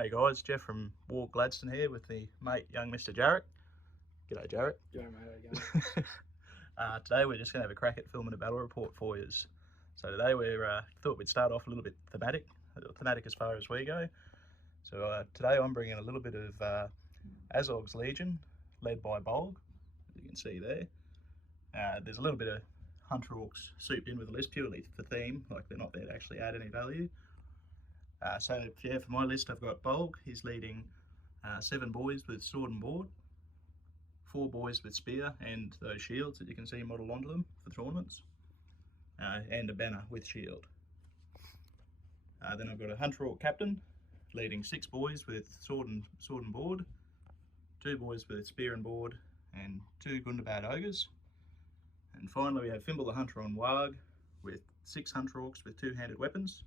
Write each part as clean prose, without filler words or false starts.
Hey guys, Jeff from W.A.R.G Gladstone here with the mate, young Mr. Jarrett. G'day Jarrett. G'day mate, how you going? Today we're just going to have a crack at filming a battle report for you. So today we thought we'd start off a little bit thematic as far as we go. So today I'm bringing a little bit of Azogs Legion, led by W.A.R.G, as you can see there. There's a little bit of Hunter Orcs souped in with the list purely for theme, like they're not there to actually add any value. So yeah, for my list I've got W.A.R.G, he's leading 7 boys with sword and board, 4 boys with spear and those shields that you can see modelled onto them for tournaments, and a banner with shield. Then I've got a Hunter Orc captain leading 6 boys with sword and board, 2 boys with spear and board, and 2 Gundabad ogres. And finally we have Fimble the Hunter on W.A.R.G with 6 Hunter Orcs with 2-handed weapons,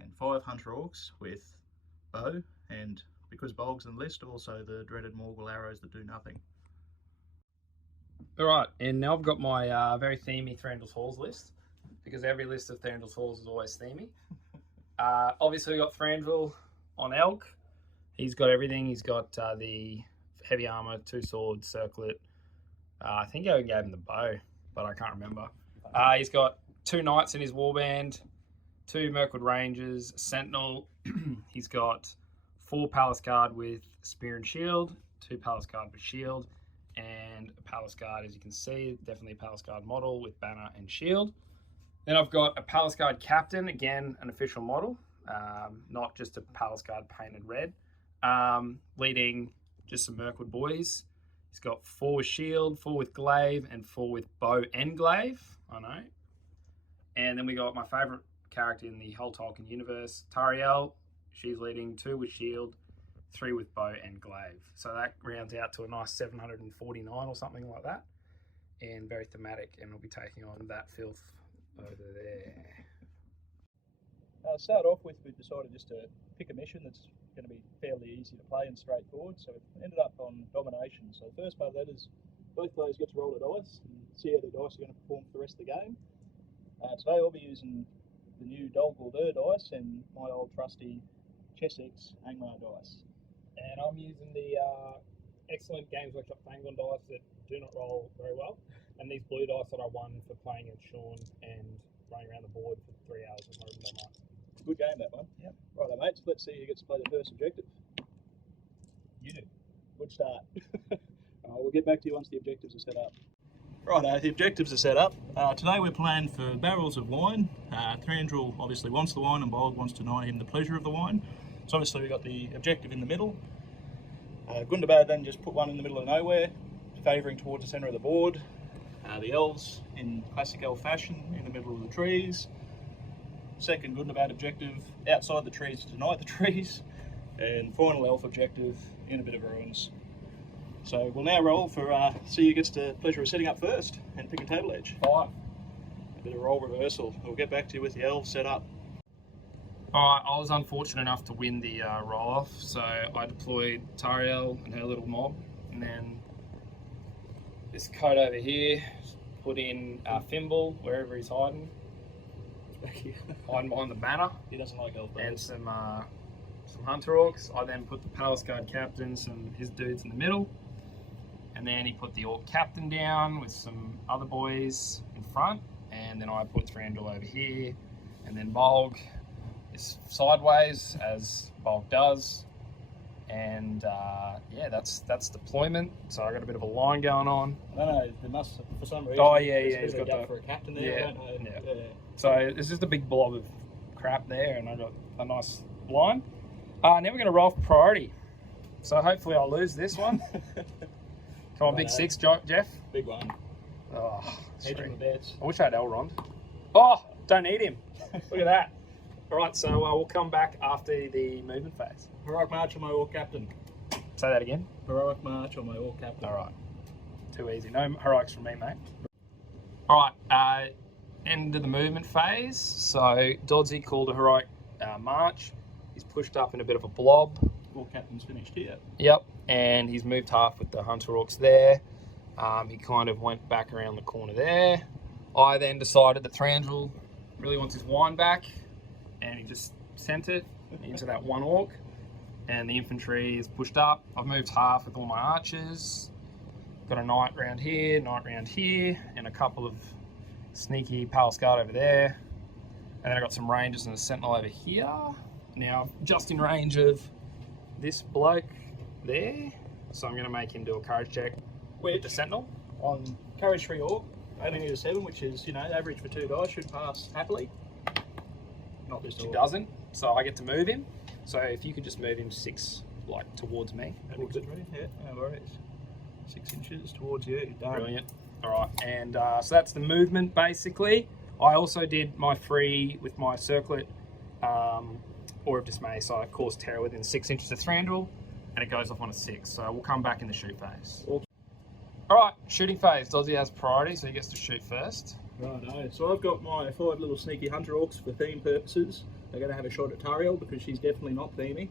and 5 Hunter Orcs with bow, and because W.A.R.G's in the list, also the dreaded Morgul arrows that do nothing. Alright, and now I've got my very themey Thranduils Halls list, because every list of Thranduils Halls is always themey. Obviously we got Thranduil on W.A.R.G. He's got everything. He's got the heavy armour, 2 swords, circlet. I think I gave him the bow, but I can't remember. He's got 2 knights in his warband, 2 Mirkwood Rangers, Sentinel. He's got 4 Palace Guard with spear and shield, 2 Palace Guard with shield, and a Palace Guard, as you can see, definitely a Palace Guard model with banner and shield. Then I've got a Palace Guard captain, again an official model, not just a Palace Guard painted red, leading just some Mirkwood boys. He's got 4 with shield, 4 with glaive, and 4 with bow and glaive. I know. And then we got my favourite character in the whole Tolkien universe, Thranduils. She's leading 2 with shield, 3 with bow and glaive. So that rounds out to a nice 749 or something like that, and very thematic, and we'll be taking on that filth over there. To start off with, we've decided just to pick a mission that's going to be fairly easy to play and straightforward, so we ended up on Domination. So the first part of that is both players get to roll a dice and see how their dice are going to perform for the rest of the game. Today I'll be using the new W.A.R.G dice and my old trusty Chessex Angmar dice. And I'm using the excellent Games Workshop Penguin dice that do not roll very well, and these blue dice that I won for playing against Sean and running around the board for 3 hours with my Domination. Good game, that one. Yep. Righto, mates. Let's see who gets to play the first objective. You do. Good start. We'll get back to you once the objectives are set up. Righto, the objectives are set up. Today we're playing for barrels of wine. Thranduil obviously wants the wine, and W.A.R.G wants to deny him the pleasure of the wine. So obviously we've got the objective in the middle. Gundabad then just put one in the middle of nowhere, favouring towards the centre of the board. The elves, in classic elf fashion, in the middle of the trees. Second Gundabad objective, outside the trees to deny the trees. And final elf objective, in a bit of ruins. So we'll now roll for see who gets the pleasure of setting up first and pick a table edge. 5. A bit of roll reversal. We'll get back to you with the elves set up. Alright, I was unfortunate enough to win the roll-off, so I deployed Thranduil and her little mob, and then this code over here, put in Fimble, wherever he's hiding. Back here. Hiding behind the banner. He doesn't like elf And some Hunter Orcs. I then put the Palace Guard captain, some his dudes in the middle, and then he put the Orc captain down with some other boys in front, and then I put Thranduil over here, and then W.A.R.G is sideways, as W.A.R.G does, and yeah, that's deployment. So I got a bit of a line going on. No, there must, for some reason. Oh yeah, he's got that for a captain there. Yeah. So it's just a big blob of crap there, and I got a nice line. Now we're going to roll for priority. So hopefully I'll lose this one. Come on, big 6, Jeff. Big one. Oh, Edge on the bets. I wish I had Elrond. Oh, don't need him. Look at that. All right, so we'll come back after the movement phase. Heroic march on my Orc captain. Say that again. Heroic march on my Orc captain. All right. Too easy. No heroics from me, mate. All right. End of the movement phase. So Dodzy called a heroic march. He's pushed up in a bit of a blob. Orc captain's finished here. Yep, and he's moved half with the Hunter Orcs there. He kind of went back around the corner there. I then decided that Thranduil really wants his wine back, and he just sent it into that one Orc. and the infantry is pushed up. I've moved half with all my archers. Got a knight round here, and a couple of sneaky Palace Guard over there. And then I got some rangers and a sentinel over here. Now, just in range of this bloke there, so I'm going to make him do a courage check with the sentinel. On Courage 3 Orc, only need a 7, which is, you know, average for 2 guys, should pass happily. Not this He orc. doesn't, so I get to move him. So if you could just move him 6, like, towards me. That'd be good, right? Yeah, no worries. 6 inches towards you. Done. Brilliant. All right, and so that's the movement, basically. I also did my free with my circlet, Awe of Dismay, so I caused terror within 6 inches of Thranduil, and it goes off on a 6, so we'll come back in the shoot phase. Awesome. All right, shooting phase. Dozzy has priority, so he gets to shoot first. Righto, so I've got my 5 little sneaky hunter orcs for theme purposes. They're going to have a shot at Tariel because she's definitely not themey.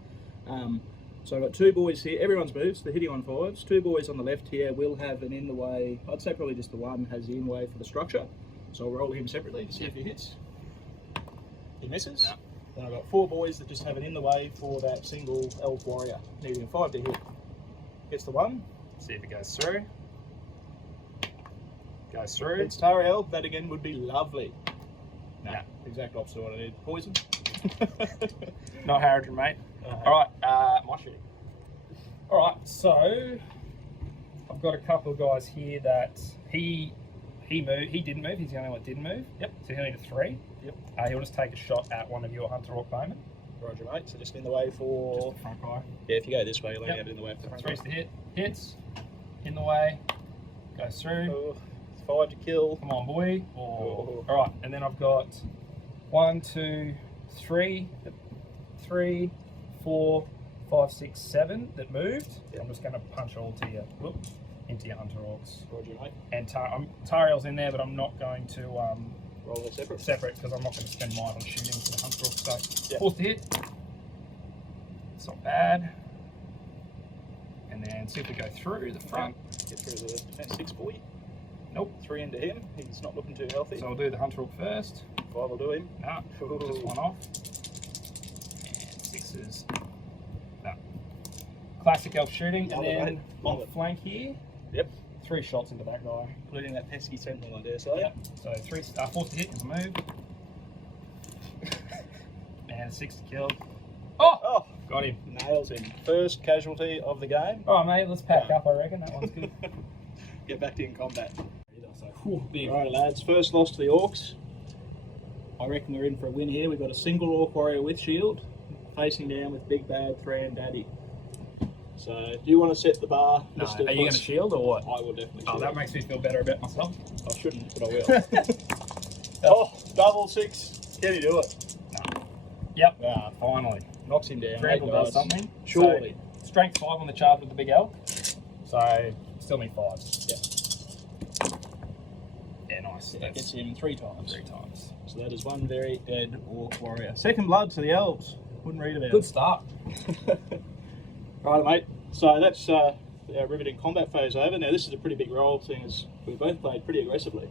So I've got 2 boys here, everyone's moved, so they're hitting on 5s. 2 boys on the left here will have an in the way, I'd say probably just the one has the in way for the structure. So I'll roll him separately to see if he hits. He misses. Yeah. Then I've got 4 boys that just have an in the way for that single elf warrior, needing a 5 to hit. Gets the 1. See if it goes through. Goes through. It's Tariel, that again would be lovely. No, Yeah. exact opposite of what I need. Poison. Not Harrigan, mate. All right, my shooting. All right, so I've got a couple of guys here that he moved. He didn't move. He's the only one that didn't move. Yep. So he'll need a 3. Yep. He'll just take a shot at one of your hunter orc bowmen. Roger, mate. So just in the way for... Just the front guy. Yeah, if you go this way, you'll only Yep. have it in the way for the front. 3's to hit. Hits. In the way. Goes through. Oh, 5 to kill. Come on, boy. Oh. All right, and then I've got 1, 2, 3, 4, 5, 6, 7 that moved. Yep. I'm just going to punch all to you. Whoop, into your hunter orcs. Roger, mate. And Tariel's in there, but I'm not going to Roll that separate. separate because I'm not going to spend mine on shooting for the hunter orcs. So Yep. 4th to hit. It's not bad. And then see if we go through the front. Get through the 6 boy. Nope. 3 into him. He's not looking too healthy. So I'll do the hunter orc first. 5 will do him. No, just 1 off. And 6s. No. Classic elf shooting. Love And it, then mate. Love on the it. flank here. Yep. 3 shots into that guy. Including that pesky sentinel, I dare say. Yep. So 4th to hit is a move. And 6 to kill. Oh! Oh, Got him. nails him. First casualty of the game. All right, mate. Let's pack up. I reckon that one's good. Get back to in combat. Whew, big. Alright lads, first loss to the orcs. I reckon we're in for a win here. We've got a single orc warrior with shield, facing down with big bad Thran Daddy. So, do you want to set the bar? No, Mr. are you going to Fox? shield or what? I will definitely Oh, shield. that makes me feel better about myself. I shouldn't, but I will. Oh, double 6. Can he do it? Yep. Finally. Knocks him down. Thranduil Eight does guys. something. Surely. So, strength 5 on the charge with the big elk. So, still need 5s. Yeah. Yeah, nice. That gets him 3 times. 3 times. So that is one very dead orc warrior. Second blood to the elves. Wouldn't read about Good start. it. Right, mate. So that's our riveting combat phase over. Now this is a pretty big roll, seeing as we both played pretty aggressively.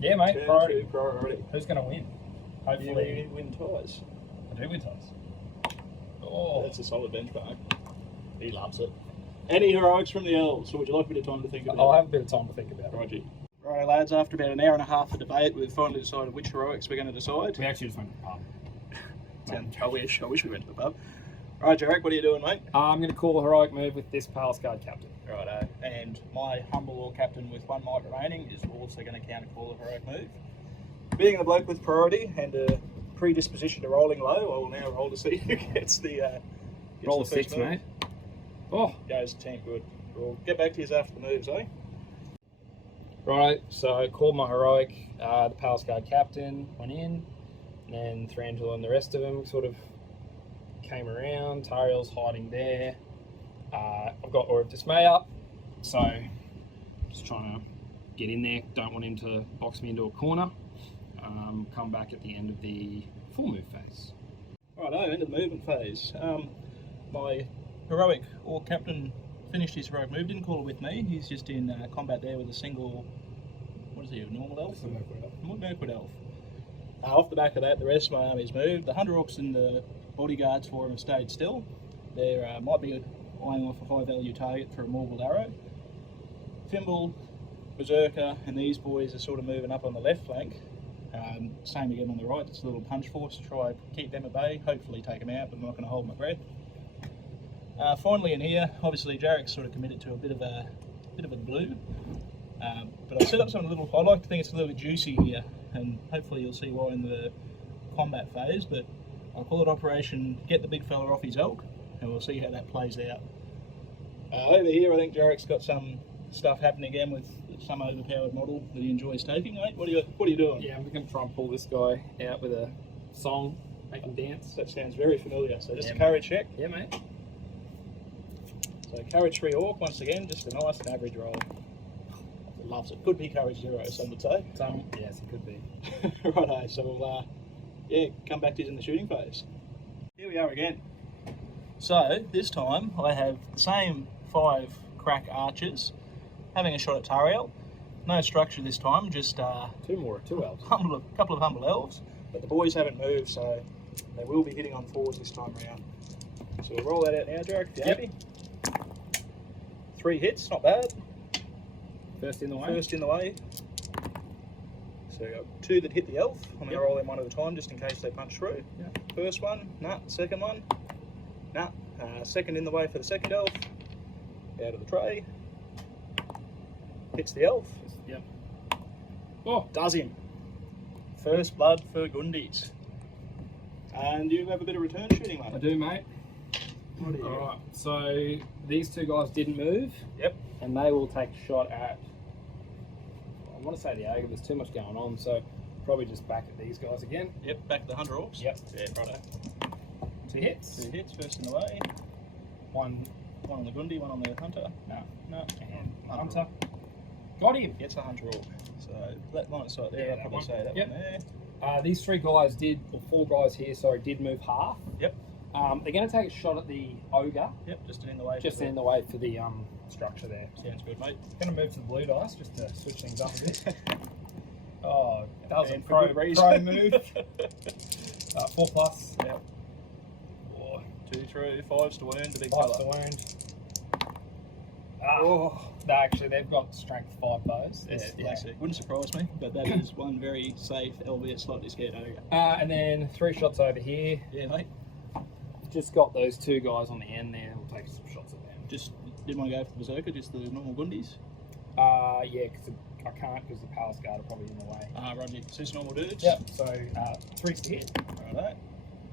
Yeah, mate. Turn Priority. to priority. Who's going to win? Hopefully, You win ties. I do win ties. Oh, That's a solid benchmark. He loves it. Any heroics from the elves, or would you like a bit of time to think about I'll it? have a bit of time to think about it. Roger. Right, lads, after about an hour and a half of debate, we've finally decided which heroics we're going to decide. We actually just went to the pub. I wish we went to the pub. Right, Jarek, what are you doing, mate? I'm going to call a heroic move with this Palace Guard captain. Righto. And my humble Lord Captain with 1 might remaining is also going to counter call a heroic move. Being the bloke with priority and a predisposition to rolling low, I will now roll to see who gets the Roll a gets the 6, first move. mate. Oh, Goes 10, good. We'll get back to you after the moves, eh? right. So I called my heroic. The Palace Guard captain went in, and then Thranduil and the rest of them sort of came around. Tariel's hiding there. I've got Awe of Dismay up, so just trying to get in there. Don't want him to box me into a corner. Come back at the end of the full move phase. Righto, end of the movement phase. My heroic Orc Captain finished his heroic move, didn't call it with me. He's just in combat there with a single, what is he, a normal elf? Mirkwood elf. Off the back of that, the rest of my army's moved. The Hunter Orcs and the bodyguards for him have stayed still. There might be eyeing off a high value target for a Morgul arrow. Thimble, Berserker, and these boys are sort of moving up on the left flank. Same again on the right. It's a little punch force to try keep them at bay. Hopefully take them out, but I'm not going to hold my breath. Finally in here, obviously Jarrek's sort of committed to a bit of a blue. But I've set up something a little. I like to think it's a little bit juicy here, and hopefully you'll see why in the combat phase. But I'll call it Operation Get the Big Fella Off His Elk, and we'll see how that plays out. Over here, I think Jarrek's got some stuff happening again with some overpowered model that he enjoys taking. Mate, what are you doing? Yeah, I'm going to try and pull this guy out with a song, make him dance. That sounds very familiar. So just Yeah, a courage check. Yeah, mate. So courage 3 orc once again, just a nice and average roll. Loves it. Could be courage 0, some would say. Yes, it could be. Righto, so we'll come back to it in the shooting phase. Here we are again. So this time I have the same 5 crack archers having a shot at Thranduil. No structure this time, just two elves. couple of humble elves, but the boys haven't moved, so they will be hitting on 4s this time round. So we'll roll that out now, Jarek, if you're happy. 3 hits, not bad. First in the way. First in the way. So we've got 2 that hit the elf. I'm going to roll them one at a time just in case they punch through. Yep. First one, nah. Second one, nah. Second in the way for the second elf. Out of the tray. Hits the elf. Yep. Oh, Does him. First blood for Gundies. And you have a bit of return shooting, mate. I do, mate. What are you? Alright, so these 2 guys didn't move. Yep. And they will take a shot at, I want to say the Ogre, there's too much going on, so probably just back at these guys again. Yep, back to the Hunter Orcs. Yep. Yeah, righto. 2 hits. 2 hits, first in the way. One on the Gundi, one on the Hunter. No. And Hunter. Got him. Gets the Hunter Orc. So that line of sight there, Yeah, I'd that probably one. say that Yep. one there. These 3 guys did, or 4 guys here, sorry, did move half. Yep. They're going to take a shot at the Ogre, Yep, just in the way. just in the way for the structure there. Sounds good, mate. Going to move to the blue dice just to switch things up a bit. Oh, that was a And for pro good reason. move. 4 plus. Yep. 2 through, 5s to wound the big 5 to fella. wound. Oh, They've got strength 5 bows. yeah, classic. Wouldn't surprise me, but that is one very safe, albeit slightly scared ogre. And then 3 shots over here. Yeah, mate. Just got those 2 guys on the end there. We'll take some shots at them. Just didn't want to go for the Berserker, just the normal Gundies. Yeah, because I can't because the Palace Guard are probably in the way. Roger. So just normal dudes? Yep. So 3's to hit. Righto.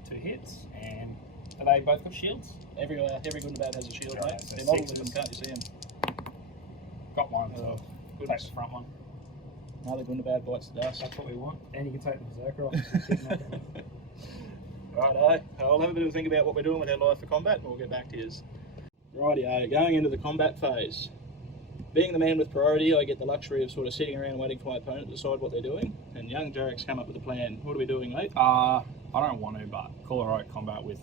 2 hits. And are they both got shields? Every Gundabad has a shield, Right, mate. so They're modeled with 6s. them, can't you see them? Got one, so Oh, take goodness. the front one. Another Gundabad bites the dust. That's what we want. And you can take the Berserker off. Righto. I'll have a bit of a think about what we're doing with our life for combat and we'll get back to yours. Rightio, going into the combat phase. Being the man with priority, I get the luxury of sort of sitting around waiting for my opponent to decide what they're doing. And young Jarrek's come up with a plan. What are we doing, mate? I don't want to, but call heroic combat with.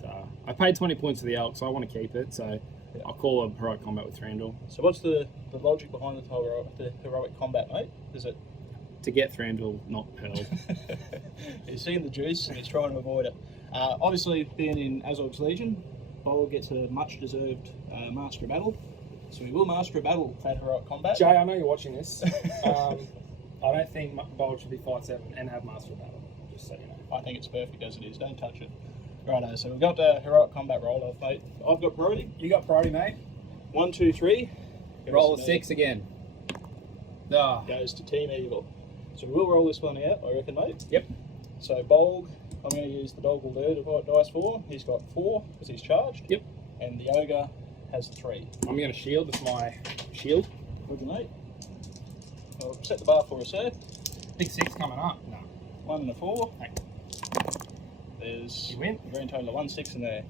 I paid 20 points for the elk, so I want to keep it. So I'll call a heroic combat with Thranduil. So what's the logic behind the heroic combat, mate? Is it To get Thranduil, not Pearl. he's seeing the juice and he's trying to avoid it. Obviously, being in Azogs Legion, W.A.R.G gets a much-deserved Master of Battle. So we will Master of Battle that heroic combat. Jay, I know you're watching this. I don't think W.A.R.G should be 5-7 and have Master of Battle. Just so you know. I think it's perfect as it is. Don't touch it. Righto, so we've got the heroic combat roll off, mate. I've got priority. You got priority, mate. 1, 2, 3. Roll a Goes to 6 again. Goes to Team Evil. So we'll roll this one out, I reckon, mate. Yep. So Bolg, I'm going to use the Doggle there to dice 4. He's got 4 because he's charged. Yep. And the Ogre has 3. I'm going to shield. That's my shield. Good, mate. I'll set the bar for us, sir. Big 6 coming up. No. 1 and a 4. Hey. There's You win. a grand total of 1 6 in there.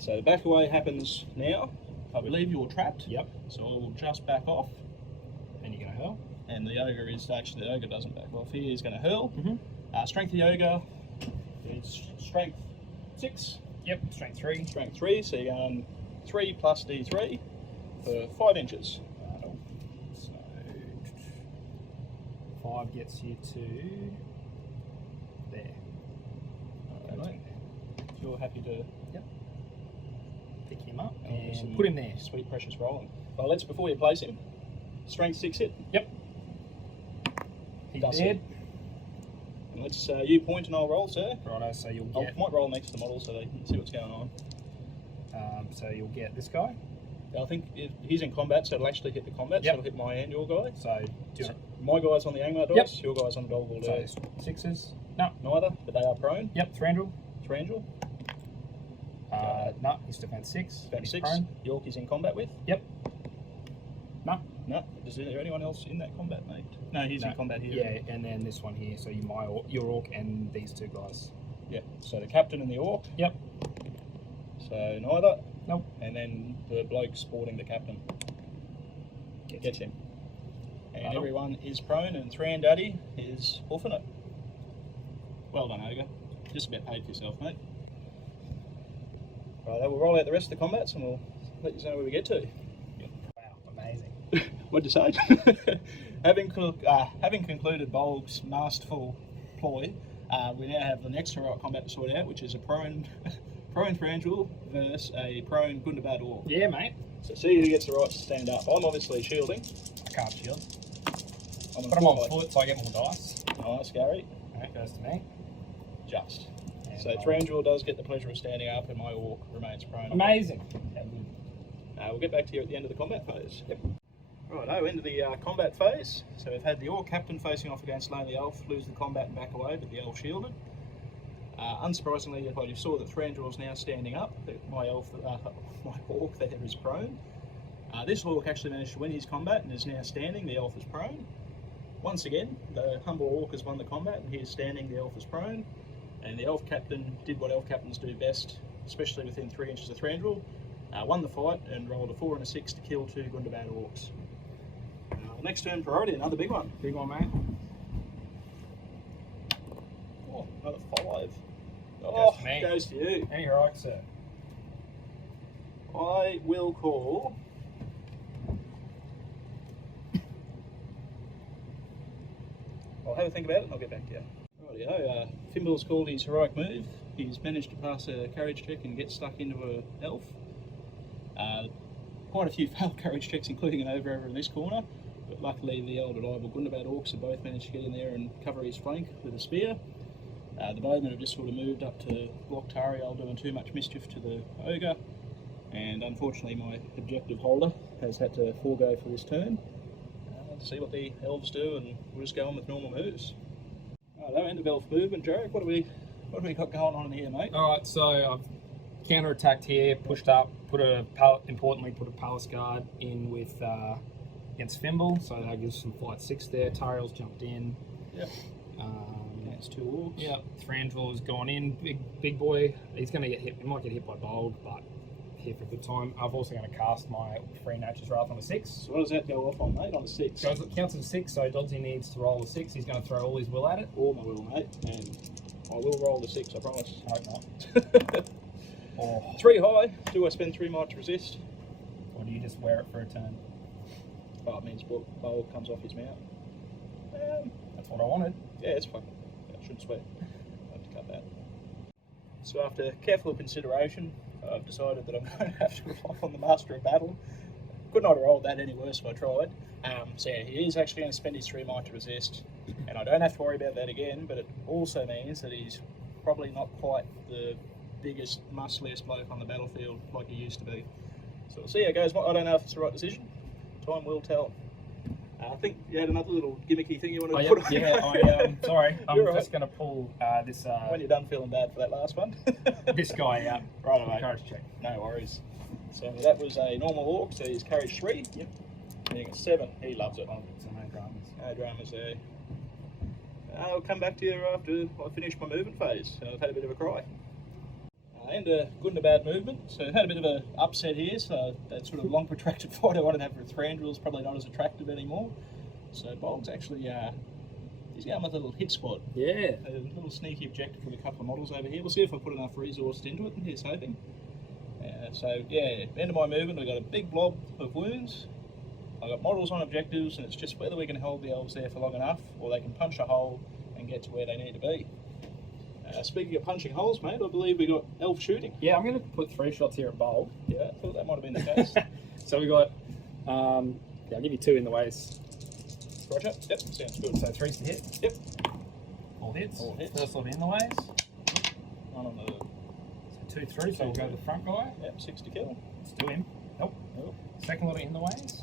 So the back away happens now. I believe you're trapped. Yep. So I will just back off. And you're going to hurl. And the Ogre is actually, the Ogre doesn't back off. He is going to hurl. Mm-hmm. Strength of the Ogre is strength 6. Yep. Strength 3. Strength 3. So you're going 3 plus D3 for 5 inches. So 5 gets you to there. Okay, mate. If you're happy to Pick him him up Oh, and some put him there. Sweet precious rolling. Well, let's, before you place him, strength 6 hit. Yep. He's Does dead. And let's, you point and I'll roll, sir. Righto, so you'll I get might roll next to the model so they can see what's going on. so you'll get this guy. I think he's in combat, so it'll actually hit the combat, Yep. so it'll hit my and your guy. So do So my guy's on the Angmar dice, Yep. your guy's on the Dogwall so dice. 6s. No. Neither, but they are prone. Yep, Thranduil. Thranduil, No, he's defense 6. about He's 6. prone. York is in combat with. Yep. No. No, is there anyone else in that combat, mate? No, he's in combat here. Yeah, and then this one here. So your orc and these two guys. Yeah, so the captain and the orc. Yep. So neither. Nope. And then the bloke sporting the captain gets him. And Righto. everyone is prone, and Thranduil is orphanate. Well done, Ogre. Just about paid for yourself, mate. Right, we'll roll out the rest of the combats and we'll let you know where we get to. Wow, amazing. What'd you say? having concluded Bolg's masterful ploy, we now have the next heroic combat to sort out, which is a prone Thranduil versus a prone W.A.R.G. Yeah, mate. So see who gets the right to stand up. I'm obviously shielding. I can't shield. I'm But I'm on foot, so I get more dice. Nice, Gary. That goes to me. Just. And So Thranduil does get the pleasure of standing up, and my orc remains prone. Amazing. We'll get back to you at the end of the combat phase. Yep. Righto, into the combat phase. So we've had the orc captain facing off against Lonely Elf, lose the combat and back away, but the elf shielded. Unsurprisingly, you saw that Thranduil's now standing up. My orc there is prone. This orc actually managed to win his combat and is now standing. The elf is prone. Once again, the humble orc has won the combat, and he is standing. The elf is prone. And the elf captain did what elf captains do best, especially within 3 inches of Thranduil. Won the fight and rolled a 4 and a 6 to kill 2 W.A.R.G. orcs. Next turn priority, another big one. Big one, mate. Oh, another 5. Oh, to me. goes to you. Any heroic, sir. I will call. I'll have a think about it and I'll get back to you. Rightio, Fimble's called his heroic move. He's managed to pass a courage check and get stuck into an elf. Quite a few failed courage checks, including an over in this corner, but luckily the old reliable W.A.R.G. orcs have both managed to get in there and cover his flank with a spear. The bowmen have just sort of moved up to block Tariel, doing too much mischief to the ogre, and unfortunately my objective holder has had to forego for this turn. See what the elves do, and we'll just go on with normal moves. Right, end of elf movement, Jarek. What have we got going on in here, mate? All right, so I've counter-attacked here, pushed up, importantly put a palace guard in with against Fimble, so that gives some flight 6 there. Tariel's jumped in. Yep. That's 2 orcs. Yeah, Thranduil has gone in. Big boy. He's going to get hit. He might get hit by Bolg, but here for a good time. I'm also going to cast my Free Nature's Wrath on a 6. So what does that go off on, mate? On a 6? Counts as a 6, so Doddsy needs to roll a 6. He's going to throw all his will at it. All my will, mate. And I will roll the 6, I promise. I hope not. Or 3 high. Do I spend 3 might to resist? do you just wear it for a turn? Oh, it means bowl comes off his mouth. That's what I wanted. Yeah, it's fine. I shouldn't sweat. I have to cut that. So after careful consideration, I've decided that I'm going to have to rely on the Master of Battle. Could not have rolled that any worse if I tried. So yeah, he is actually going to spend his 3 might to resist, and I don't have to worry about that again, but it also means that he's probably not quite the biggest, muscliest bloke on the battlefield like he used to be. So we'll see how it goes. I don't know if it's the right decision. Time will tell. I think you had another little gimmicky thing you wanted to put on. Yeah, sorry. I'm You're just going to pull this When you're done feeling bad for that last one. this guy out. Right, mate. Courage check. No worries. So that was a normal orc, so he's courage 3. Yep. And he got 7. He loves it. So no dramas. No dramas there. I'll come back to you after I finish my movement phase. I've had a bit of a cry. And a good and a bad movement. So I've had a bit of an upset here, so that sort of long protracted fight I wanted to have with Thranduil is probably not as attractive anymore. So Bolg's actually, he's going with a little hit squad. Yeah. A little sneaky objective with a couple of models over here. We'll see if I put enough resource into it, and here's hoping. So yeah, end of my movement, I've got a big blob of wounds. I've got models on objectives, and it's just whether we can hold the elves there for long enough, or they can punch a hole and get to where they need to be. Speaking of punching holes, mate, I believe we got elf shooting. Yeah, I'm going to put 3 shots here at Bolg. Yeah, I thought that might have been the case. So we got, yeah, I'll give you 2 in the ways. Roger. Yep, sounds good. So 3's to hit. Yep. All hits. All hits. First lot in the ways. One on the... So 2, 3, so we'll go to the front guy. Yep, 6 to kill. Let's do him. Nope. Nope. Second lot in the ways.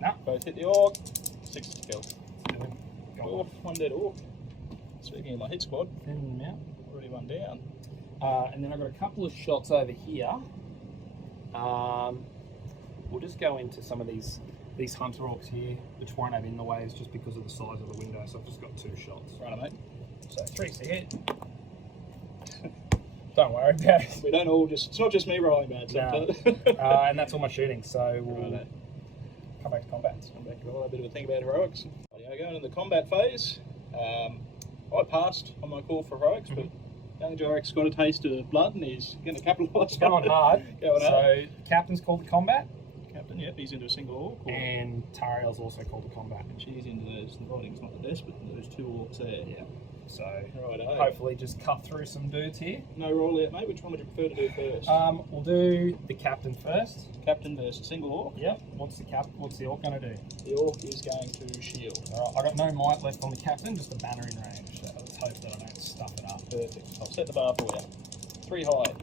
No. Both hit the orc. 6 to kill. Let's do him. Go Orc, 1 dead orc. Speaking of my hit squad, Thin him out. already 1 down. And then I've got a couple of shots over here. We'll just go into some of these hunter orcs here, which won't have in the waves just because of the size of the window. So I've just got 2 shots. Right, mate. So 3's to hit. Don't worry about it. We don't all just... It's not just me rolling bad No. sometimes. And that's all my shooting. So we'll Right, come back to combat. come back to a bit of a thing about heroics. Right, going into the combat phase. I passed on my call for heroics, but young Jorek's got a taste of blood and he's going to capitalise. Going hard. Going So hard. captain's called to combat, Captain, yep, he's into a single orc. and Tariel's also called to combat. She's into those, the writing's not the best, but those 2 orcs there. Yeah. So Right, hopefully just cut through some dudes here. no roll yet, mate. Which one would you prefer to do first? We'll do the captain first. Captain versus single orc. Yep. What's the orc going to do? The orc is going to shield. All right. I got no might left on the captain, just a banner in range. So let's hope that I don't stuff it up. Perfect. I'll set the bar for you. 3 high.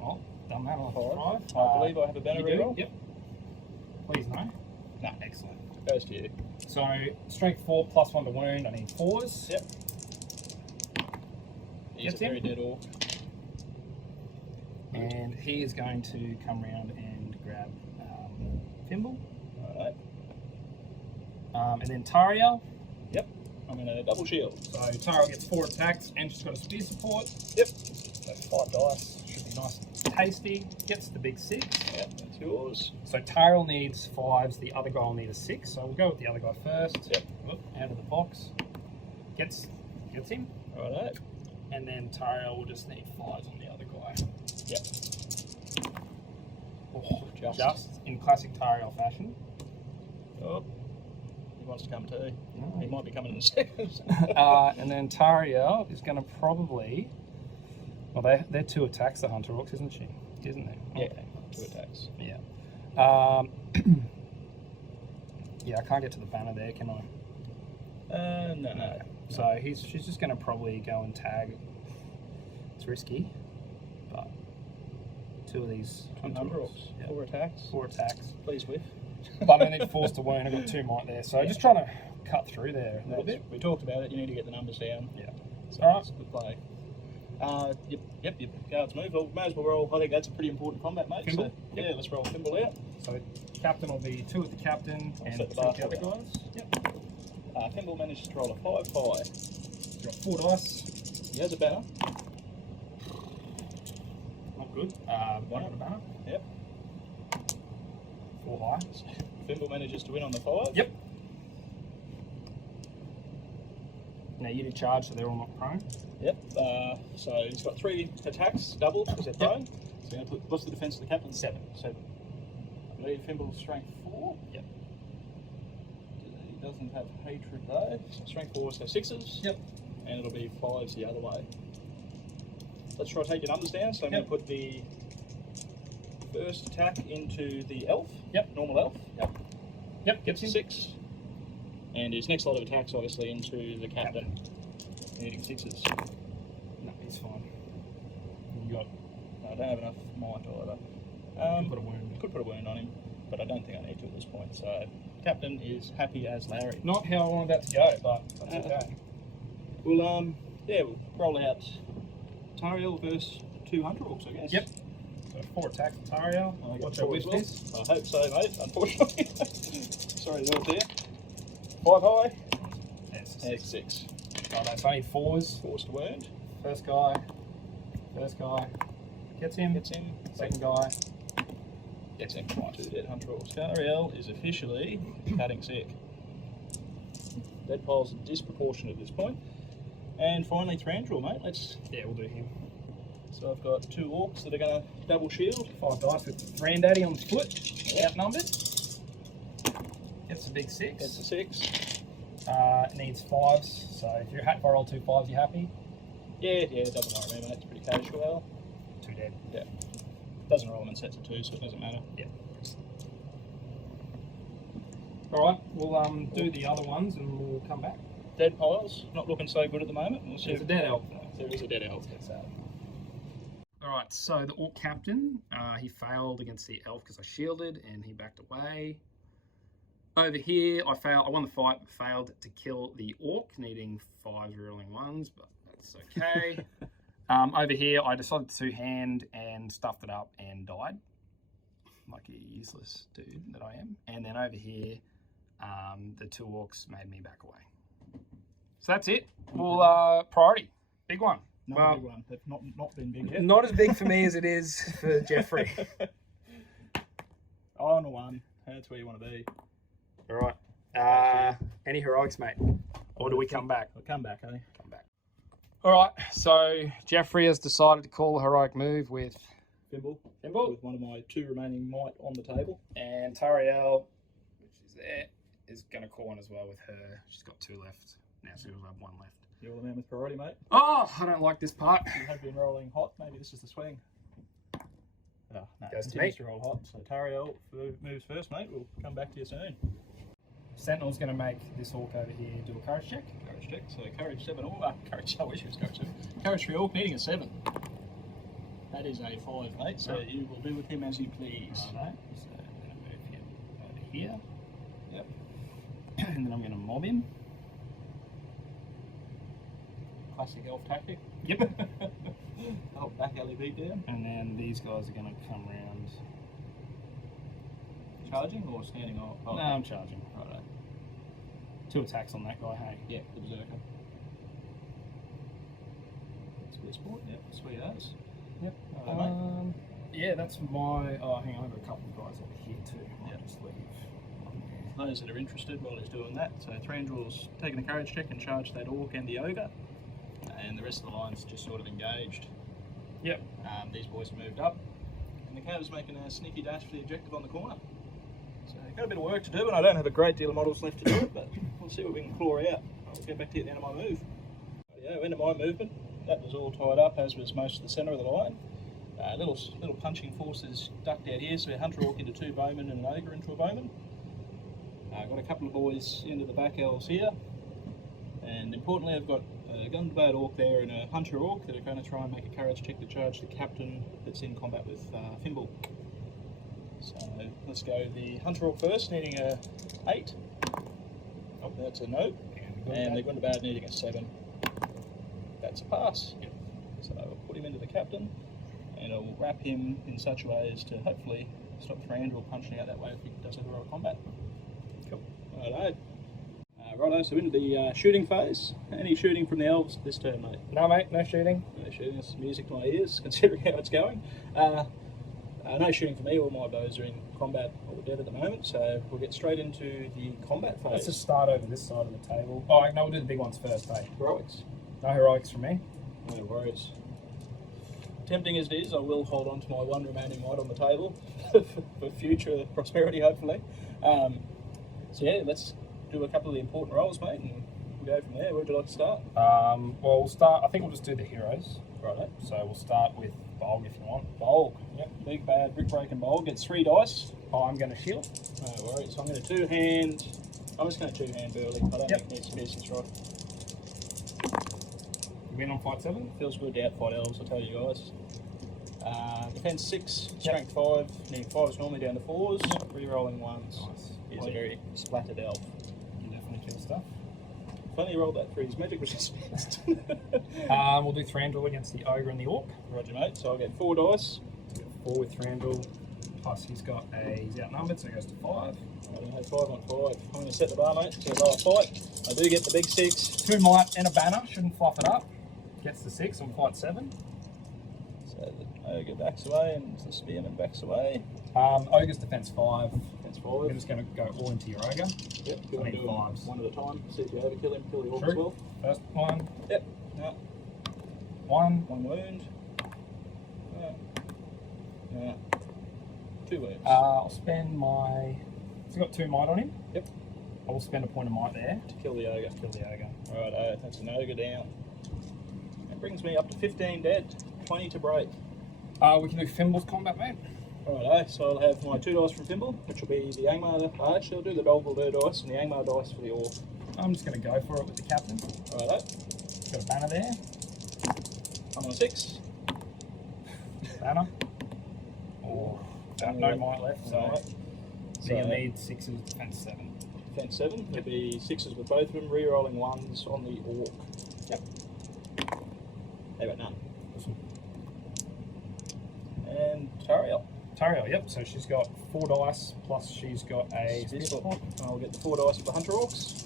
Well, done that on 5. I believe I have a banner You do? reroll. Yep. Please no. No. Excellent. Goes to you. So strength 4 plus 1 to wound. I need 4s. Yep. He's Gets a very him. dead orc. And he is going to come round and grab Thimble. Alright. And then Tariel. I'm going to double shield. So Tariel gets 4 attacks and she's got a spear support. Yep. So 5 dice. Should be nice and tasty. Gets the big 6. Yep, that's yours. So Tariel needs 5s, the other guy will need a 6. So we'll go with the other guy first. Yep. Look, out of the box. Gets him. Alright. And then Tariel will just need 5s on the other guy. Yep. Oh, just in classic Tariel fashion. Oh. He wants to come too. Oh. He might be coming in a second. And then Tariel is going to probably... Well, they're 2 attacks, the Hunter Orcs, isn't she? Isn't there? Yeah, Okay. 2 attacks. Yeah. Yeah, I can't get to the banner there, can I? No. So she's just going to probably go and tag. It's risky, but 2 of these Number orcs. Yeah. 4 attacks. 4 attacks. Please whiff. But I need 4s to wound. I've got 2 might there, so just trying to cut through there a little bit. We talked about it. You need to get the numbers down. Yeah. So Alright. it's a good play. Yep. Guards move. Well, may as well roll. I think that's a pretty important combat, mate. Thimble? So, yeah, let's roll Thimble out. So captain will be 2 with the captain I'll and set 2 the bar with the other for you. guys. Yep. Thimble manages to roll a 5 high. He's got 4 dice. He has a banner. Not good. 1 on the banner. Yep. 4 high. Thimble manages to win on the 5. Yep. Now you do charge, so they're all not prone. Yep. So he's got 3 attacks, doubled because they're prone. So you're going to put, what's the defense of the captain? 7. I believe Thimble's strength 4. Yep. He doesn't have hatred though. So strength 4, so 6s. Yep. And it'll be 5s the other way. Let's try to take your numbers down. So I'm going to put the first attack into the elf. Yep. Normal elf. Yep. Gets a 6. And his next lot of attacks obviously into the captain. Needing 6s. No, he's fine. You got. I don't have enough might either. You put a wound. Could put a wound on him, but I don't think I need to at this point. So captain is happy as Larry. Not how I wanted that to go, but that's okay. We'll we'll roll out Tariel versus 2 Hunter Orcs, I guess. Yep. So 4 attacks to Tariel. I What's got your 4 whiff as this? well. I hope so, mate. Unfortunately. Sorry to do it there. 5 high. Yes. And 6. Oh, that's only 4s. 4s to wound. First guy. Gets him. Gets him. Second guy. Gets him. 2 dead Hunter Orcs. Tariel is officially cutting sick. Dead piles are disproportionate at this point. And finally Thranduil, mate. Yeah, we'll do him. So I've got 2 orcs that are going to double shield. 5 dice with Thranduil on foot. Outnumbered. Gets a big 6. That's a 6. Needs 5s. So if I roll 2 5s, you happy? Yeah, it doesn't worry me, mate. It's pretty casual. 2 dead. Yeah. Doesn't roll them in sets of 2, so it doesn't matter. Yeah. All right, we'll do the other ones and we'll come back. Dead piles, not looking so good at the moment. We'll see. There's a dead elf though. There is a dead elf. All right, so the orc captain, he failed against the elf because I shielded and he backed away. Over here, I won the fight, but failed to kill the orc, needing 5 rolling 1s, but that's okay. Over here, I decided to hand and stuffed it up and died, like a useless dude that I am. And then over here, the 2 orcs made me back away. So that's it. Well, priority, big one. Not a big one. They've not been big yet. Not as big for me as it is for Jeffrey. On 1. That's where you want to be. All right. Any heroics, mate? Or do we come back? We'll come back, eh? Come back. All right. So Jeffrey has decided to call a heroic move with Thimble. Thimble. With one of my 2 remaining might on the table. And Tariel, which is there, is going to call one as well with her. She's got 2 left. Now she'll have 1 left. You're the man with priority, mate. Oh, I don't like this part. You have been rolling hot. Maybe this is the swing. Oh, no, Goes to continues me. to roll hot. So Tariel moves first, mate. We'll come back to you soon. Sentinel's going to make this orc over here do a courage check. Courage check. So courage 7 orc. Courage. I wish it was courage 7. Courage 3 orc needing a 7. That is a 5, mate. So you will do with him as you please. Right. So I'm going to move him over here. Yep. And then I'm going to mob him. Classic elf tactic. Yep. Oh, back alley beat down. And then these guys are going to come round. Charging or standing off? No, I'm charging. Righto. 2 attacks on that guy, hey? Yeah, the berserker. Split sport. Yep. Sweet as. Yep. Mate. Yeah, that's my. Oh, hang on, I've got a couple of guys over here too. I'll Yep. just leave. For those that are interested while he's doing that, so Thranduils taking a courage check and charge that orc and the ogre, and the rest of the line's just sort of engaged. Yep. These boys have moved up, and the Cav's making a sneaky dash for the objective on the corner. So got a bit of work to do, and I don't have a great deal of models left to do it, but we'll see what we can claw out. I'll get back to you at the end of my move. Yeah, end of my movement. That was all tied up, as was most of the centre of the line. Little punching forces ducked out here, so we hunter orc into 2 bowmen and an ogre into a bowman. Got a couple of boys into the back elves here, and importantly I've got a gun-to-bad orc there and a hunter orc that are going to try and make a courage check to charge the captain that's in combat with Thimble. So let's go the hunter orc first, needing a 8. Oh, that's a no. And the gun-to-bad needing a 7. That's a pass. Yep. So I'll put him into the captain, and I'll wrap him in such a way as to hopefully stop Thranduil punching out that way if he does a heroic combat. Cool. Righto. Righto, so into the shooting phase. Any shooting from the elves this turn, mate? No, mate, no shooting. No shooting, it's music to my ears, considering how it's going. No shooting for me, all my bows are in combat or dead at the moment, so we'll get straight into the combat phase. Let's just start over this side of the table. Oh, no, we'll do the big ones first, hey? Heroics. No heroics from me. No worries. Tempting as it is, I will hold on to my 1 remaining might on the table for future prosperity, hopefully. So yeah, let's do a couple of the important rolls, mate, and we'll go from there. Where would you like to start? Well, we'll start. I think we'll just do the heroes. Righto. So we'll start with B.A.R.G if you want. B.A.R.G. Yep, big bad brick breaking B.A.R.G. Gets 3 dice. I'm going to shield. No worries. I'm going to 2-hand. I'm just going to 2-hand Burley. I don't think it needs to be a 6 rod. You win on fight 7. Feels good to outfight elves, I'll tell you guys. Defense 6, strength 5, needing 5s normally down to 4s, re-rolling 1s. Nice. He's a very splattered elf. You definitely kill stuff. Funny rolled that for his magic resistance. We'll do Thranduil against the ogre and the orc. Roger, mate. So I'll get 4 dice. 4 with Thranduil. Plus he's outnumbered, so it goes to 5. I don't have 5 on 5. I'm going to set the bar, mate, to a lower fight. I do get the big 6. 2 might and a banner, shouldn't fluff it up. Gets the 6 on fight 7. So the ogre backs away and the spearman backs away. Ogre's defense 5. Defense 5. We're just going to go all into your ogre. Yep, I need 5s. One at a time. See if you overkill him, kill the orc True. as well. First one. Yep. No. 1. 1 wound. No. 2 wounds. I'll spend my. So I've got 2 might on him. Yep. I will spend a point of might there. To kill the ogre. Kill the ogre. Right, that's an ogre down. That brings me up to 15 dead. 20 to break. We can do Fimble's combat, mate. Righto, so I'll have my 2 dice from Thimble, which will be the Angmar. Actually, I'll do the Dogbler dice and the Angmar dice for the Orc. I'm just going to go for it with the captain. Righto. Got a banner there. I'm on a 6. Banner. Oh, no might left, so Right. so you'll need 6s, defense 7. Defense 7. There'll be 6s with both of them, re-rolling 1s on the Orc. Yep. They got none. Awesome. And Tariel. Tariel, yep, so she's got 4 dice, plus she's got a Spitfire. I'll get the 4 dice of the Hunter Orcs.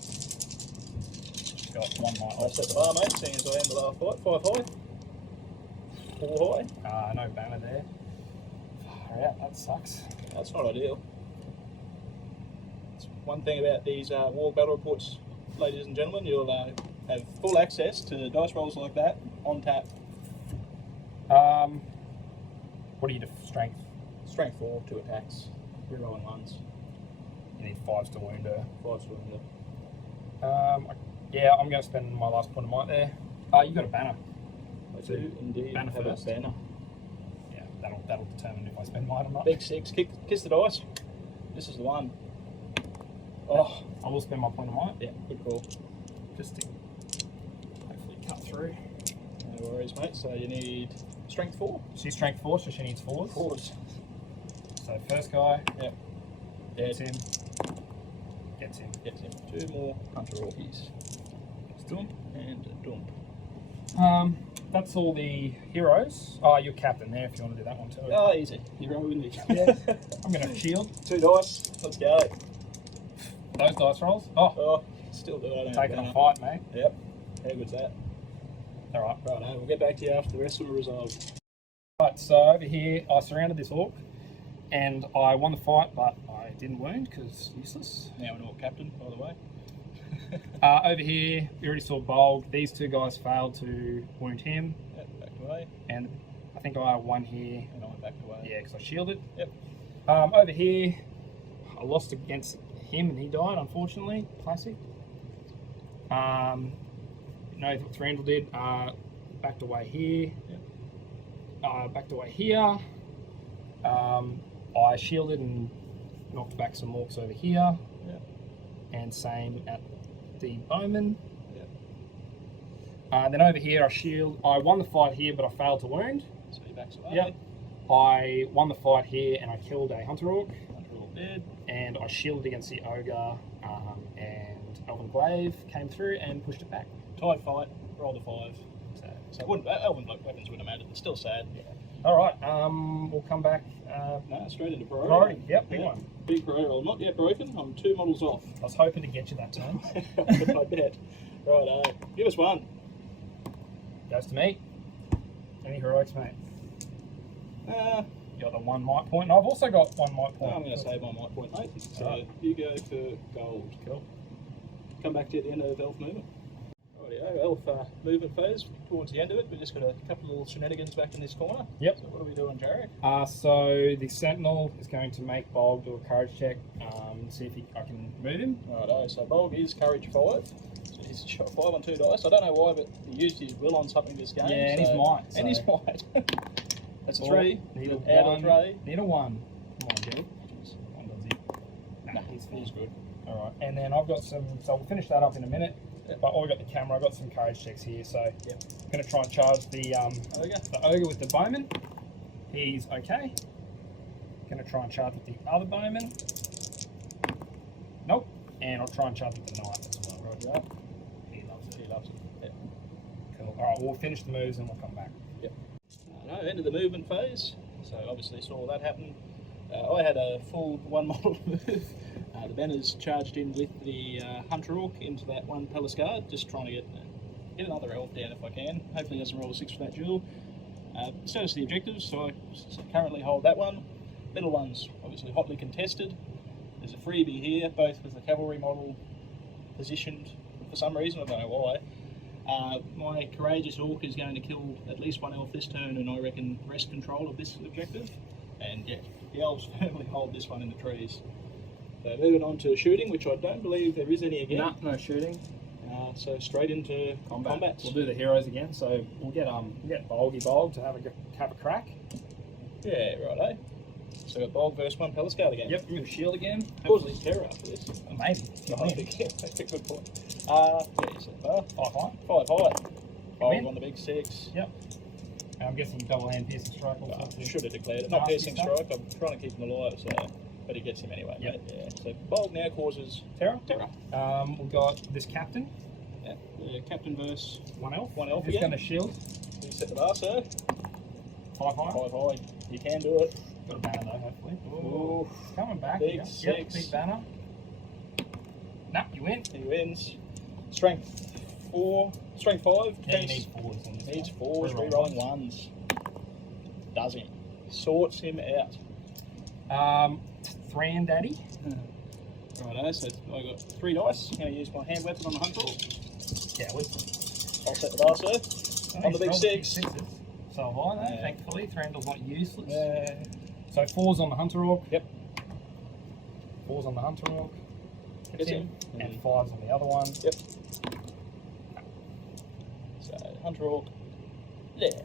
She's got 1 might I'll left. set the bar, mate, seeing as I am the last fight. 5 high. 4 high. No banner there. Far out, that sucks. That's not ideal. It's one thing about these war battle reports, ladies and gentlemen, you'll have full access to dice rolls like that on tap. What do you do? Strength? Strength 4, 2 attacks, rerolling 1s, You need 5s to wound her. 5s to wound. Yeah, I'm going to spend my last point of might there. You got a banner. I do indeed Banner have a first. banner. Yeah, that'll determine if I spend might or not. Big 6, kiss the dice. This is the one. Oh, I will spend my point of might. yeah, good call. Just to hopefully cut through. No worries, mate. So you need strength 4. She's strength 4, so she needs 4s. 4s. So first guy, Yep. gets Dead. him. Gets him. Gets him. 2 more Hunter Orkies. Dump and dump. That's all the heroes. Oh, you're captain there if you want to do that one too. Oh, easy. Hero with me. Yeah. I'm going to shield 2 dice. Let's go. those dice rolls. Oh, Oh, still do it. taking a fight, mate. Yep. How good's that? Alright. Right, we'll get back to you after the rest of them are resolved. Right, so over here I surrounded this orc and I won the fight, but I didn't wound because useless. Now an Orc captain, by the way. Over here, we already saw B.A.R.G. These 2 guys failed to wound him, Yep, backed away. and I think I won here. And I backed away. Yeah, because I shielded. Yep. Over here, I lost against him and he died, unfortunately. Classic. No, what Thranduil did. Backed away here. Yep. Backed away here. I shielded and knocked back some orcs over here. Yep. And same at the bowman. Yep. Then over here, I won the fight here, but I failed to wound. So he backs away. Yep. I won the fight here and I killed a hunter orc. Hunter Orc dead. And I shielded against the ogre, and Elven Glaive came through and pushed it back. Tied fight, rolled a 5. So Elven weapons wouldn't have mattered. It's still sad. Yeah. All right, we'll come back. No, straight into priority. Priority, yep, big Yeah. one. Big priority. I'm not yet broken. I'm 2 models off. I was hoping to get you that turn. I bet. Right, give us one. Goes to me. Any heroics, mate? You got the 1 might point, and I've also got 1 might point. I'm going to save my might point, mate. So Alright. you go for gold. Cool. Come back to you at the end of elf movement. Rightio, elf movement phase. Towards the end of it, we've just got a couple of little shenanigans back in this corner. Yep. So what are we doing, Jared? So the Sentinel is going to make B.A.R.G. do a courage check, see if I can move him. Righto, so B.A.R.G. is courage 5. So he's shot 5 on 2 dice. I don't know why, but he used his will on something this game. Yeah, and his might. And his so- might. That's a 3. Need a Add 1. a 3. Need a 1. Come on, Joe. 1 does it. Nah, he's fine. he's good. All right, and then I've got some. So we'll finish that up in a minute. Yep. But I've got the camera. I've got some courage checks here. So Yep. I'm going to try and charge the Ogre. ogre with the bowman. He's okay. Going to try and charge with the other bowman. Nope. And I'll try and charge with the knife as well. Right, He loves it. he loves it. Yep. Cool. All right, we'll finish the moves and we'll come back. No, end of the movement phase. So obviously saw that happen. I had a full 1 model move. The banners charged in with the Hunter Orc into that 1 Palace Guard, just trying to get another elf down if I can. Hopefully he doesn't roll a 6 for that duel. Service the objectives, so I currently hold that one. Middle one's obviously hotly contested. There's a freebie here, both with the cavalry model positioned for some reason, I don't know why. My courageous orc is going to kill at least 1 elf this turn, and I reckon wrest control of this objective. And yeah, the elves firmly hold this one in the trees. So moving on to shooting, which I don't believe there is any again. No shooting. So straight into combat. We'll do the heroes again. So we'll get B.A.R.G. to have a crack. Yeah, right, eh? So we've got Bog versus 1 Peliscard again. Yep, you're gonna shield again. Hopefully terror after this. Maybe. That's a good point. Yeah, you said 5 high. 5 high. Win. On the big 6. Yep. I'm guessing double hand piercing strike. Should have declared it. Not piercing strike. I'm trying to keep him alive, so but he gets him anyway. Yep. Yeah. So Bog now causes terror. Terror. We've got this captain. Yeah. The captain versus 1 elf. 1 elf Who's again. gonna shield? You set the bar, sir. 5 high. 5 high. You can do it. Got a banner though, hopefully. Ooh. Coming back. Big Yep, 6. big banner. Nah, you win. He wins. Strength 4. Strength 5. Yeah, you Defense. need 4s on this Needs one. 4s. Rerolling 1s. Does him. Sorts him out. Thranduil. Righto, so I've got 3 dice. I'm going to use my hand weapon on the hunt tool. Yeah, I'll set the bar, sir. On the big 6. So high though, Yeah. thankfully. Thranduil's not useless. Yeah. So 4s on the Hunter Orc. Yep. 4s on the Hunter Orc. Gets him. And 5s on the other one. Yep. So Hunter Orc there.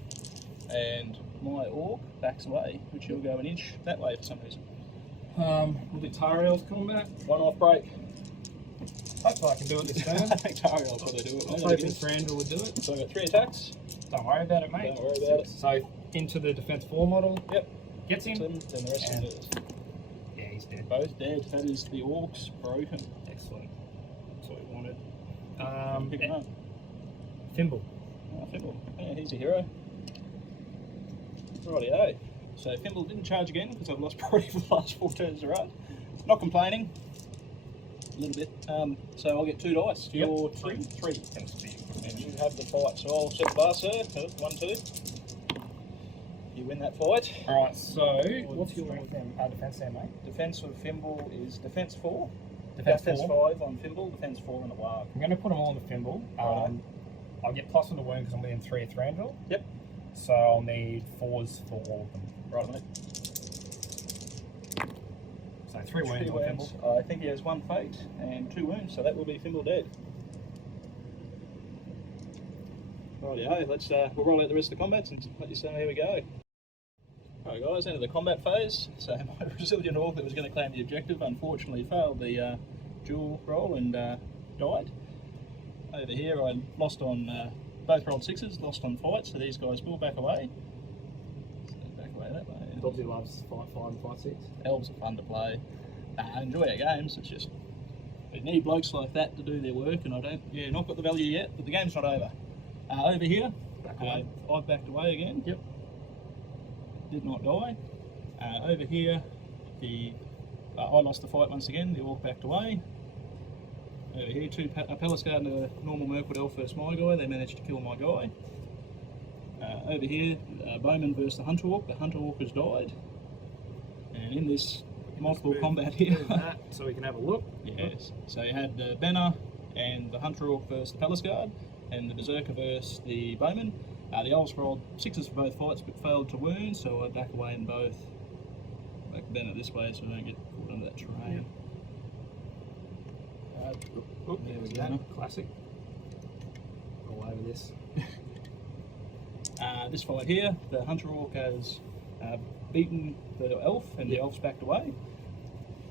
And my Orc backs away, which will go an inch that way for some reason. We'll do Thranduils combat. 1 off break. Hopefully I can do it this turn. I think Tari will probably do it. I was mate. hoping Thranduil would do it. So I've got 3 attacks. Don't worry about it, mate. Don't worry about it. So into the defense 4 model. Yep. Gets him. Then the rest And- of it is Yeah, he's dead. both dead. That is the Orcs broken. Excellent. That's what we wanted. Pick him up. Thimble. Oh, Fimble. Yeah, he's a hero. Rightio. So Fimble didn't charge again because I've lost priority for the last 4 turns in a row. Not complaining. A little bit. So I'll get 2 dice. Yep. You're 3. And you have the fight. So I'll set the bar, sir. 1, 2. You win that fight. Alright, so what's your defense there, mate? Defense of Fimble is defense 4. Defense 4. 5 on Fimble. Defense 4 on the W.A.R.G. I'm going to put them all on the Thimble. I'll get plus on the wound because I'm within 3 of Thranduil. Yep. So I'll need 4s for all of them. Right, mate. So 3 wounds on Thimble. I think he has 1 fate and 2 wounds, so that will be Fimble dead. Rightio, let's we'll roll out the rest of the combats and let you see how we go. Alright guys, into the combat phase. So my Brazilian Orc that was going to claim the objective unfortunately failed the dual roll and died. Over here I lost on both rolled 6s, lost on fights, so these guys will back away. So back away that way. Dobbsy loves fight 5 and fight 6. Elves are fun to play. I enjoy our games, it's just we need blokes like that to do their work, and I don't, not got the value yet, but the game's not over. Over here, I've backed away again. Yep. Did not die. Over here, I lost the fight once again, the Orc backed away. Over here, a Peliscard and a normal Mirkwood Elf versus my guy, they managed to kill my guy. Over here, Bowman versus the Hunter Orc has died. And in this multiple combat here, that so we can have a look. yes, so you had the Banner and the Hunter Orc versus the Peliscard, and the Berserker versus the Bowman. The Elves rolled 6s for both fights but failed to wound, so I back away in both. Back the Banner this way so I don't get caught under that terrain. There we go. Classic. All over this. This fight here, the Hunter Orc has beaten the Elf, and the Elf's backed away.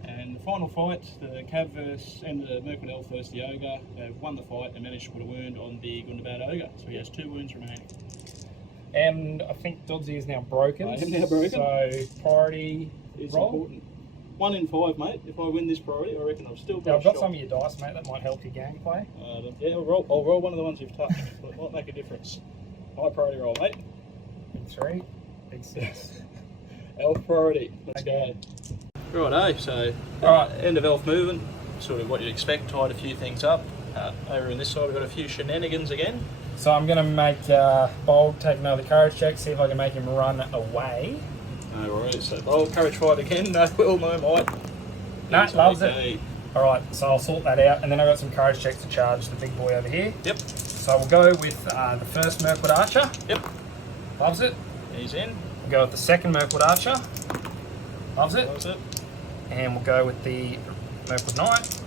And the final fight, the Cav and the Mirkwood Elf versus the Ogre, have won the fight and managed to put a wound on the Gundabad Ogre, so he has 2 wounds remaining. And I think Dodsy is now broken. I am now broken. So priority It's roll. important. 1 in 5, mate. If I win this priority, I reckon I've still got I've got a some of your dice, mate. That might help your gameplay. yeah, I'll roll one of the ones you've touched. It might make a difference. High priority roll, mate. Big 3, big 6. Elf priority. Let's go. Righto, so end of Elf movement. Sort of what you'd expect. Tied a few things up. Over on this side, we've got a few shenanigans again. So I'm going to make Bold take another courage check, see if I can make him run away. No worries. So bold courage fight again. No will, no might. No, loves it. Alright, so I'll sort that out, and then I've got some courage checks to charge the big boy over here. Yep. So we'll go with the first Mirkwood Archer. Yep. Loves it. He's in. We'll go with the second Mirkwood Archer. Loves it. Loves it. And we'll go with the Mirkwood Knight.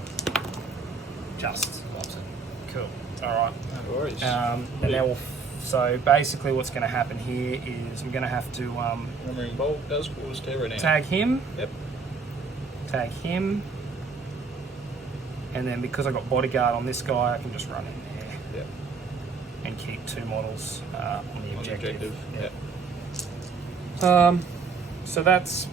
Just loves it. Cool. Alright. No worries. And then we'll So basically what's going to happen here is I'm going to have to Remembering bulk does cause terror now. tag him. Yep. Tag him. And then because I got bodyguard on this guy, I can just run in there. Yep. And keep 2 models on the objective. Yep. So that's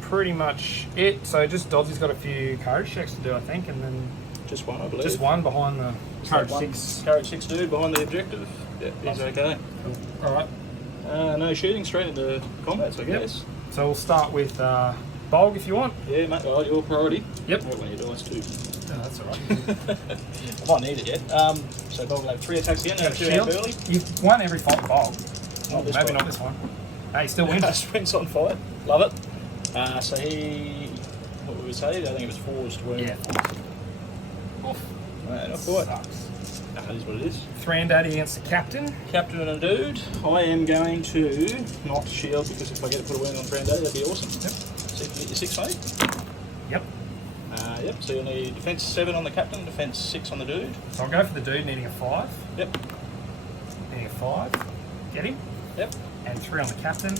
pretty much it. So just Dodsey's got a few courage checks to do, I think, and then Just one, I believe. just one behind the courage One 6. Courage 6 dude behind the objective. Yep, he's okay. Cool. All right. No shooting, straight into combats, I Yep. guess. So we'll start with Bolg if you want. Yeah, mate. Well, your priority. Yep. Right when you dice too. Oh, that's all right. I might need it yet. So Bob will have 3 attacks again. Have 2 out Shield. early. You've won every fight with Bolg. Not this Maybe one. not this one. Hey, still wins. Springs on fight. Love it. So he, what would we say? I think it was forged wound. Yeah. Oof. Not quite. Sucks. That is what it is. Thranduils against the captain. Captain and a dude. I am going to not shield because if I get to put a wound on Thranduils, that'd be awesome. Yep. So you can get your 6, mate. Yep. Yep. So you'll need defense 7 on the captain, defense 6 on the dude. So I'll go for the dude needing a 5. Yep. Needing a 5. Get him. Yep. And 3 on the captain.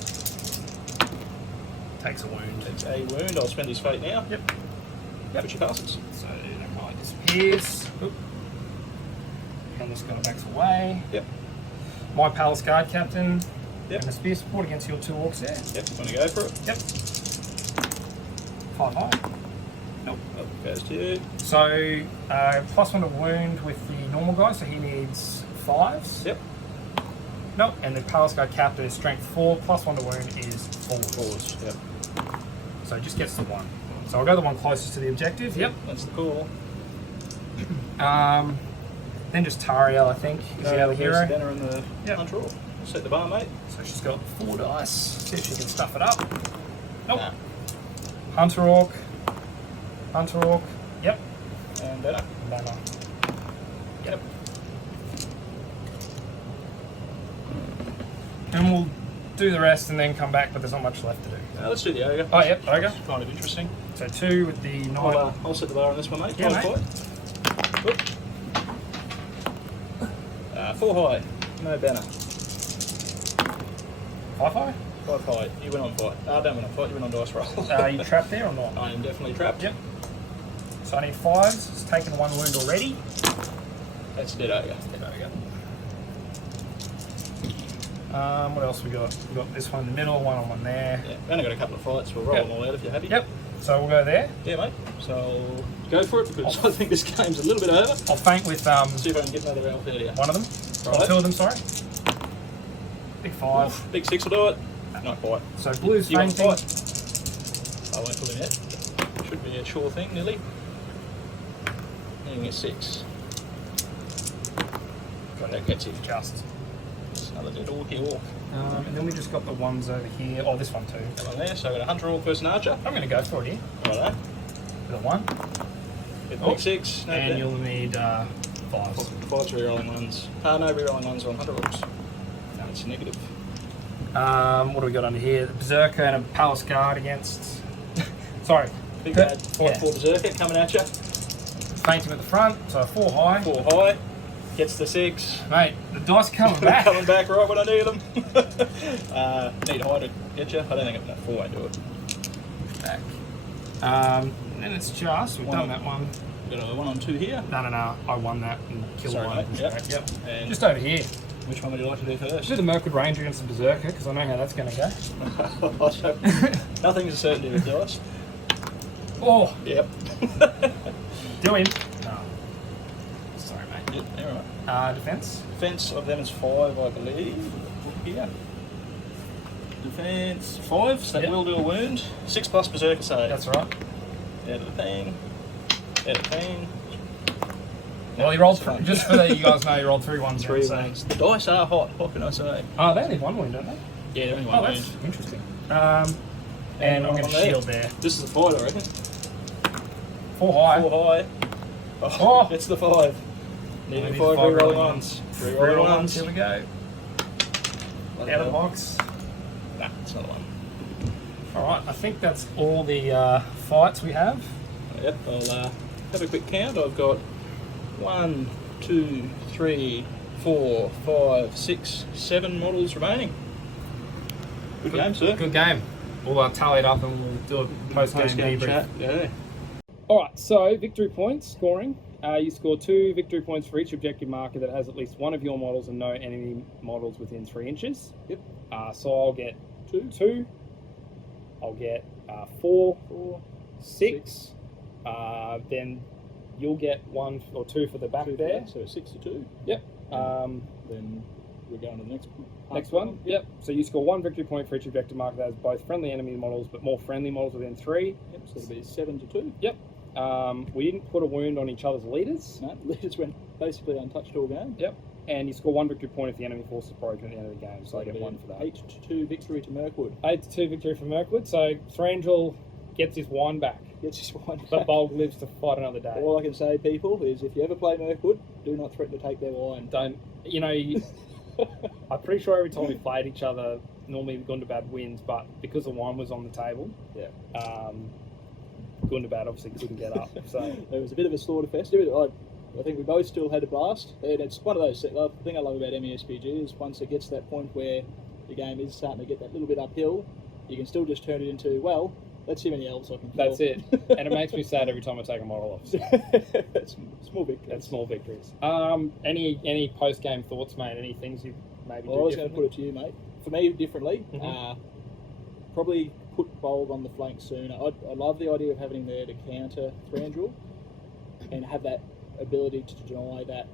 Takes a wound. Takes a wound. I'll spend his fate now. Yep. Yep. Which he passes. So that guy disappears. Oop. And this guy backs away. Yep. My Palace Guard captain. Yep. And a spear support against your 2 orcs there. Yep. Want to go for it? Yep. 5 high. Nope. Oh, goes to you. So +1 to wound with the normal guy, so he needs 5s. Yep. Nope. And the Palace Guard captain is strength 4, +1 to wound is 4. Forged. Yep. So it just gets the 1. So I'll go the one closest to the objective. Yep. That's the call. Then just Tariel, I think, is the other hero. Banner in the Yep. hunter roll. Set the bar, mate. So she's got 4 dice. See if she can stuff it up. Nope. Nah. Hunter Orc. Hunter Orc. Yep. And banner. Banner. Yep. And we'll do the rest and then come back, but there's not much left to do. Let's do the ogre. Oh, yep, ogre. Kind of interesting. So 2 with the 9. I'll set the bar on this one, mate. Yeah, 5 mate. high. Oop. 4 high. No banner. 5 high? 5 high. You went on fight. Don't win on fight. You went on dice roll. Are you trapped there or not? I am definitely trapped. Yep. So I need 5s. It's taken 1 wound already. That's dead ogre. What else we got? We got this one in the middle, 1 on 1 there. Yeah. We've only got a couple of fights. We'll roll Yep. them all out if you're happy. Yep. So we'll go there. Yeah, mate. So go for it because I think this game's a little bit over. I'll feint with See if I can get another elf earlier. one of them. Right. Or 2 of them, sorry. Big 5. Big 6 will do it. Not quite. So blue's You want fainting. fight? I won't pull him yet. Should be a sure thing, nearly. Needing a 6. That gets him. Just. It's another dead orky orc. And then we just got the ones over here. Oh, this one too. That one there. So I've got a hunter orc versus an archer. I'm going to go for it here. Righto. With a 1. Get Oh. big 6. No And bet. you'll need 5s. 5's rerolling ones. No rerolling ones on hunter orcs. No, it's negative. What do we got under here? The Berserker and a Palace Guard against. Sorry. Big bad Yeah. 5-4 berserker coming at you. Fainting at the front, so 4 high. 4 high. Gets the 6. Mate, the dice coming back. Coming back right when I need them. Need high to get you. I don't think that 4 won't do it. Back. And then it's just, we've done that one. Got a 1 on 2 here. No, I won that and killed Sorry, one. mate. Yep. Yep. And Just over here. which one would you like to do Let's first? do the Mirkwood Ranger against the Berserker, because I know how that's going to go. Nothing's a certainty with dice. Oh, Yep. do him. No. Sorry, mate. Yep, there we are. Defense. Defense of them is 5, I believe. Here. Defense 5, so that Yep. will do a wound. 6 plus berserker save. That's right. Out of the thing. Out of the thing. Well, he rolled through, just so that you guys know, he rolled 3 ones. 3 so. wounds. The dice are hot. What can I say? Oh, they only have 1 wound, don't they? Yeah, they're only Oh, 1 that's wound. interesting. And I'm going to there. shield there. This is the fight, I reckon. 4 high. 4 high. Oh. It's the 5. Needing Need 5 5 rerolling ones. Reroll ones. Here we go. Bloody Out of the hell. box. Nah, it's not one. Alright, I think that's all the fights we have. Yep, I'll have a quick count. I've got 1, 2, 3, 4, 5, 6, 7 models remaining. Good game, sir. Good game. We'll tally it up and we'll do a post-game debrief. chat. Yeah. All right, so victory points, scoring. You score 2 victory points for each objective marker that has at least one of your models and no enemy models within 3 inches. Yep. So I'll get 2. I'll get 4, 6. Then you'll get 1 or 2 for the back there. So 6 to 2. Yep. Then we're going to the Next one. Yep. So you score 1 victory point for each objective marker that has both friendly enemy models but more friendly models within 3. Yep. So it'll be 7 to 2. Yep. We didn't put a wound on each other's leaders. No, leaders went basically untouched all game. Yep. And you score 1 victory point if the enemy force is broken at the end of the game. So I get it'll 1 be for that. 8 to 2 victory to Mirkwood. 8 to 2 victory for Mirkwood. So Thranduil gets his wine back. Gets his wine But back. B.A.R.G lives to fight another day. All I can say, people, is if you ever play Mirkwood, do not threaten to take their wine. Don't, you know, I'm pretty sure every time we played each other, normally Gundabad wins, but because the wine was on the table, Yeah. Gundabad obviously couldn't get up. So It was a bit of a slaughter fest. I think we both still had a blast. And it's one of those, the thing I love about MESPG is once it gets to that point where the game is starting to get that little bit uphill, you can still just turn it into, well, let's see how many elves I can kill. that's it. And it makes me sad every time I take a model off. So That's small victories. that's small victories. Any post game thoughts, mate? Any things you maybe Well, I do was going to put it to you, mate. For me, differently, Mhm. probably put B.A.R.G on the flank sooner. I love the idea of having him there to counter Thranduil and have that ability to deny that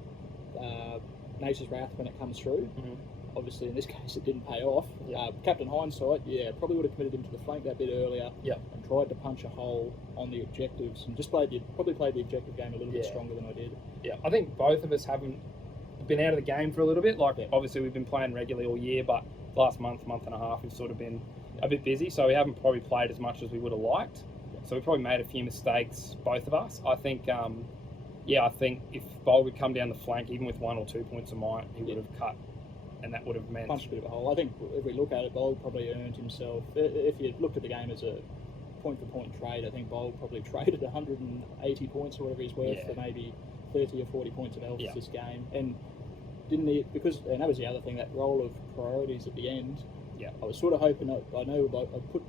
Nature's Wrath when it comes through. Mhm. Obviously, in this case, it didn't pay off. Yeah. Captain Hindsight, probably would have committed him to the flank that bit earlier. Yeah. And tried to punch a hole on the objectives and just probably played the objective game a little bit Yeah. stronger than I did. Yeah, I think both of us haven't been out of the game for a little bit. Like, Yeah. obviously, we've been playing regularly all year, but the last month and a half, we've sort of been a bit busy, so we haven't probably played as much as we would have liked. So we probably made a few mistakes, both of us. I think, I think if B.A.R.G would come down the flank, even with 1 or 2 points of might, he would have cut, and that would have meant Punched a bit of a hole. I think if we look at it, B.A.R.G probably earned himself. If you looked at the game as a point-for-point trade, I think B.A.R.G probably traded 180 points or whatever he's worth Yeah. for maybe 30 or 40 points of elves Yeah. this game. And didn't he? Because and that was the other thing, that role of priorities at the end. Yeah. I was sort of hoping. I know I put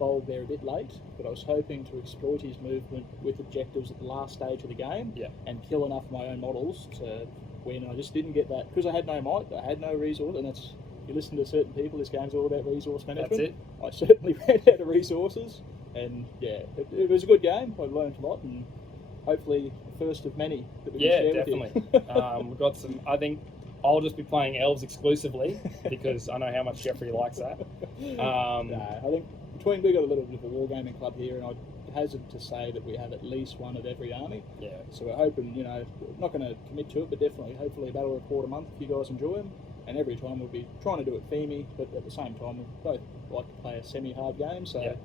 B.A.R.G there a bit late, but I was hoping to exploit his movement with objectives at the last stage of the game. Yeah. And kill enough of my own models to win. And I just didn't get that because I had no might, I had no resource, and that's. You listen to certain people, this game's all about resource management. That's it. I certainly ran out of resources, and it was a good game. I learned a lot, and hopefully the first of many that we can share definitely. with you. We've got some. I think I'll just be playing elves exclusively because I know how much Jeffrey likes that. I think we've got a little bit of a wargaming club here, and I'd hazard to say that we have at least one of every army. Yeah. So we're hoping, not going to commit to it, but definitely, hopefully, a battle report a month if you guys enjoy them. And every time we'll be trying to do it themey, but at the same time, we both like to play a semi-hard game. So,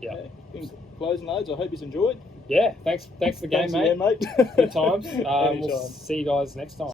in closing loads, I hope you've enjoyed. Yeah, thanks for the game, Thanks again, mate. Good times. We'll Anytime. see you guys next time.